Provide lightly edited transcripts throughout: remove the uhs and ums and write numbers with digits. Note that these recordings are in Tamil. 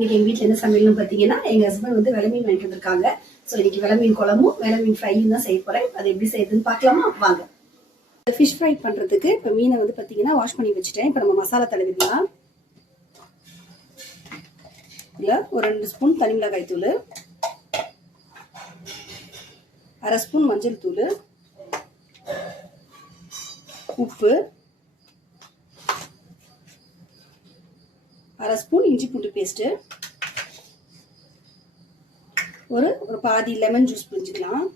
இன்னைக்கு எங்கள் வீட்டில் என்ன சமையல்னு பார்த்தீங்கன்னா எங்கள் ஹஸ்பண்ட் வந்து வெலை மீன் வாங்கிட்டு வந்திருக்காங்க. ஸோ இன்னைக்கு வெலை மீன் குழம்பும் வெலை மீன் ஃப்ரையும் தான் செய்ய போகிறேன். அது எப்படி செய்யுதுன்னு பார்க்கலாமா வாங்க. ஃபிஷ் ஃப்ரை பண்ணுறதுக்கு இப்போ மீனை வந்து பார்த்தீங்கன்னா வாஷ் பண்ணி வச்சுட்டேன். இப்போ நம்ம மசாலா தடவிடலாம். இல்லை ஒரு 2 ஸ்பூன் தனி மிளகாய் தூள், 1/2 ஸ்பூன் மஞ்சள் தூள், உப்பு, 1/2 ஸ்பூன் இஞ்சி பூண்டு பேஸ்ட்டு, ஒரு பாதி லெமன் ஜூஸ் புரிஞ்சுக்கலாம்.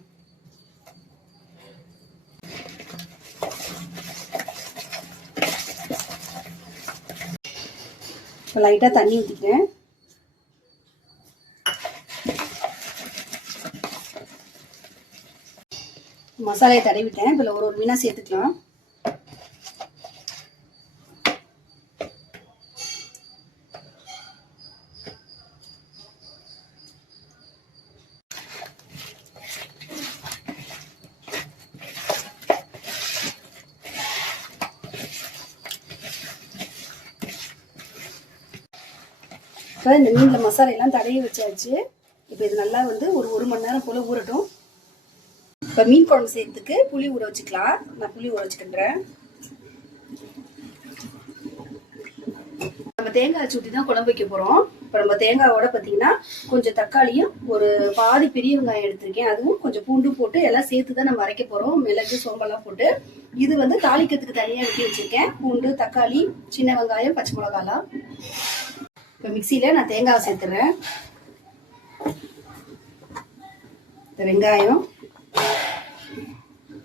இப்போ லைட்டாக தண்ணி ஊற்றிக்கிறேன். மசாலையை தடவிட்டேன். இப்போ ஒரு மீனாக சேர்த்துக்கலாம். இப்போ இந்த மீனில் மசாலையெல்லாம் தடவி வச்சாச்சு. இப்போ இது நல்லா வந்து ஒரு மணி நேரம் போல் ஊறட்டும். இப்போ மீன் குழம்பு செய்யறதுக்கு புளி ஊற வச்சுக்கலாம். நான் புளி ஊற வச்சுக்கின்றேன். நம்ம தேங்காய் சூட்டி தான் குழம்பு வைக்க போகிறோம். இப்போ நம்ம தேங்காயோட பார்த்தீங்கன்னா கொஞ்சம் தக்காளியும் ஒரு பாதி பெரிய வெங்காயம் எடுத்திருக்கேன். அதுவும் கொஞ்சம் பூண்டு போட்டு எல்லாம் சேர்த்து தான் நம்ம அரைக்க போகிறோம். மிளகு சோம்பெல்லாம் போட்டு. இது வந்து தாளிக்கிறதுக்கு தனியாக வெட்டி வச்சுருக்கேன். பூண்டு, தக்காளி, சின்ன வெங்காயம், பச்சை மிளகாலாம். இப்போ மிக்சியில் நான் தேங்காவை சேர்த்துறேன். இந்த வெங்காயம்,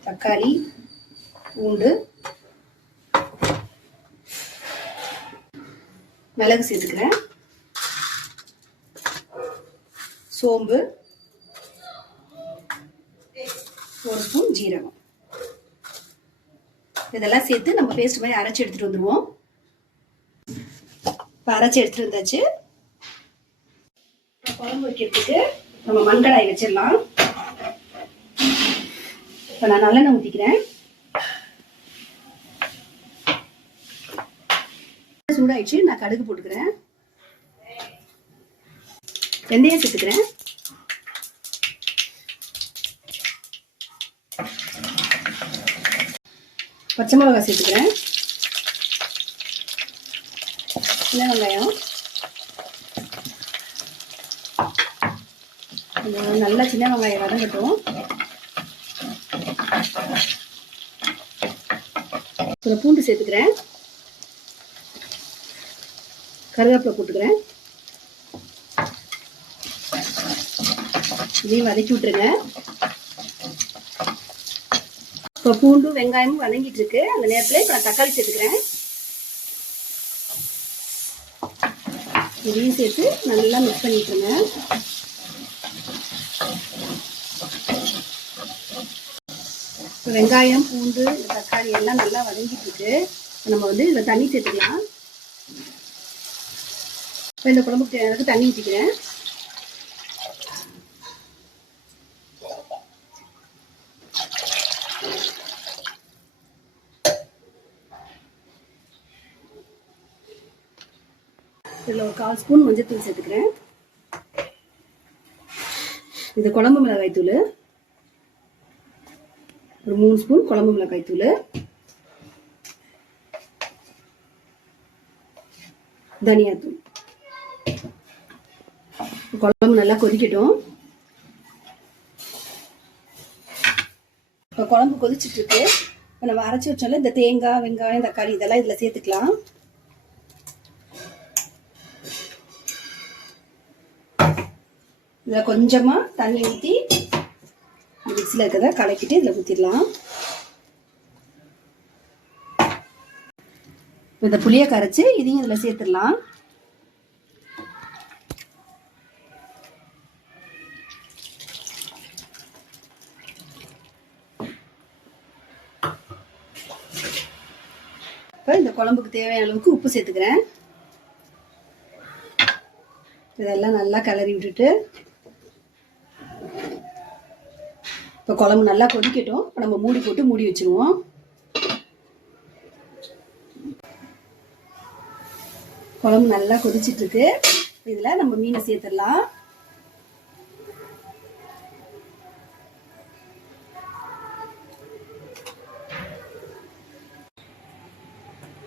தக்காளி, பூண்டு, மிளகு சேர்த்துக்கிறேன், சோம்பு, 1 ஸ்பூன் ஜீரகம். இதெல்லாம் சேர்த்து நம்ம பேஸ்ட் மாதிரி அரைச்சி எடுத்துட்டு வந்துடுவோம். இப்போ அரைச்சி எடுத்துட்டு வந்தாச்சு. குழம்பு வைக்கிறதுக்கு நம்ம மண்கடாய் வச்சிடலாம். இப்போ நான் நல்லெண்ணெய் ஊற்றிக்கிறேன். சூடாயிடுச்சு. நான் கடுகு போட்டுக்கிறேன். வெந்தயம் சேர்த்துக்கிறேன். பச்சை மிளகாய் சேர்த்துக்கிறேன். சின்ன வெங்காயம் நல்லா சின்ன வெங்காயம் வதங்கட்டும். பூண்டு சேர்த்துக்கிறேன். கருவேப்பிலை போட்டுக்கிறேன். இதையும் வதக்கி விட்டுருங்க. இப்போ பூண்டும் வெங்காயமும் வதங்கிட்டு இருக்கு. அந்த நேரத்தில் இப்போ நான் தக்காளி சேர்த்துக்கிறேன். இதையும் சேர்த்து நல்லா மிக்ஸ் பண்ணிட்டுருங்க. இப்போ வெங்காயம், பூண்டு, தக்காளி எல்லாம் நல்லா வதங்கிட்டு இருக்கு. நம்ம வந்து இதில் தண்ணி சேர்த்துக்கலாம். இப்போ இந்த குழம்புக்கு தேவையானதுக்கு தண்ணி ஊற்றிக்கிறேன். இதில் ஒரு 1/4 ஸ்பூன் மஞ்சள் சேர்த்துக்கிறேன். இது குழம்பு மிளகாய் தூள், ஒரு 3 ஸ்பூன் குழம்பு மிளகாய் தூள், தனியாத்தூள். குழம்பு நல்லா கொதிக்கட்டும். இப்போ குழம்பு கொதிச்சுட்டு இருக்கு. இப்போ நம்ம அரைச்சி வச்சோம்ல இந்த தேங்காய், வெங்காயம், தக்காளி இதெல்லாம் இதில் சேர்த்துக்கலாம். இதில் கொஞ்சமாக தண்ணி ஊற்றி மிக்ஸியில் இருக்கிறத கலக்கிட்டு இதில் ஊற்றிடலாம். இந்த புளியை கரைச்சி இதையும் இதில் சேர்த்துடலாம். இப்போ இந்த குழம்புக்கு தேவையான அளவுக்கு உப்பு சேர்த்துக்கிறேன். இதெல்லாம் நல்லா கிளறி விட்டுட்டு இப்போ குழம்பு நல்லா கொதிக்கட்டும். இப்போ நம்ம மூடி போட்டு மூடி வச்சிருவோம். குழம்பு நல்லா கொதிச்சிட்டு இருக்கு. இதுல நம்ம மீனை சேர்த்துடலாம்.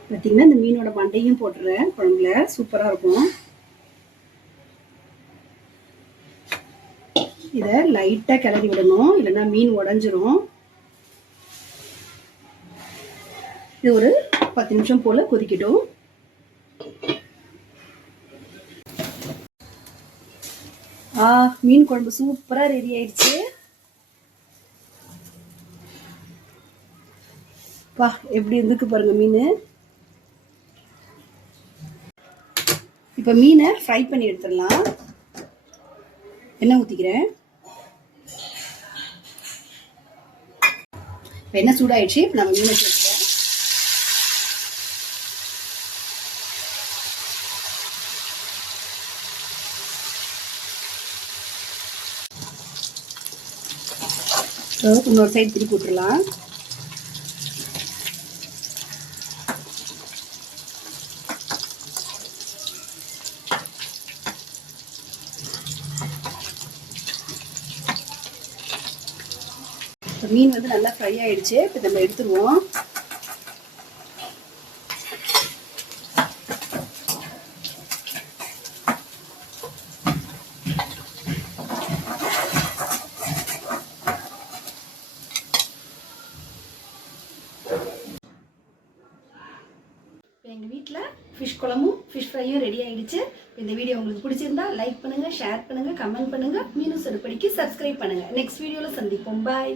பார்த்தீங்கன்னா இந்த மீனோட மண்டையும் போட்டுறேன் குழம்புல, சூப்பரா இருக்கும். இதை லைட்டா கிளறி விடணும், இல்லைன்னா மீன் உடஞ்சிரும். இது ஒரு 10 நிமிஷம் போல கொதிக்கட்டும். மீன் குழம்பு சூப்பரா ரெடி ஆயிடுச்சு. பா எப்படி இருந்துக்கு பாருங்க மீன். இப்ப மீனை ஃப்ரை பண்ணி எடுத்துடலாம். எண்ணெய் ஊத்திக்கிறேன். எண்ணெய் சூடாயிடுச்சு. நம்ம மீனை சேர்த்துக்கிறேன். இன்னொரு சைடு திருப்பி விட்டுடலாம். மீன் வந்து நல்லா ஃப்ரை ஆயிடுச்சு. இப்போ நம்ம எடுத்துருவோம். எங்கள் வீட்டில் ஃபிஷ் குழம்பும் ஃபிஷ் ஃப்ரையும் ரெடி ஆகிடுச்சு. இந்த வீடியோ உங்களுக்கு பிடிச்சிருந்தா லைக் பண்ணுங்கள், ஷேர் பண்ணுங்கள், கமெண்ட் பண்ணுங்கள். மீனு சொடுப்படிக்கு சப்ஸ்கிரைப் பண்ணுங்கள். நெக்ஸ்ட் வீடியோவில் சந்திப்போம். பாய்.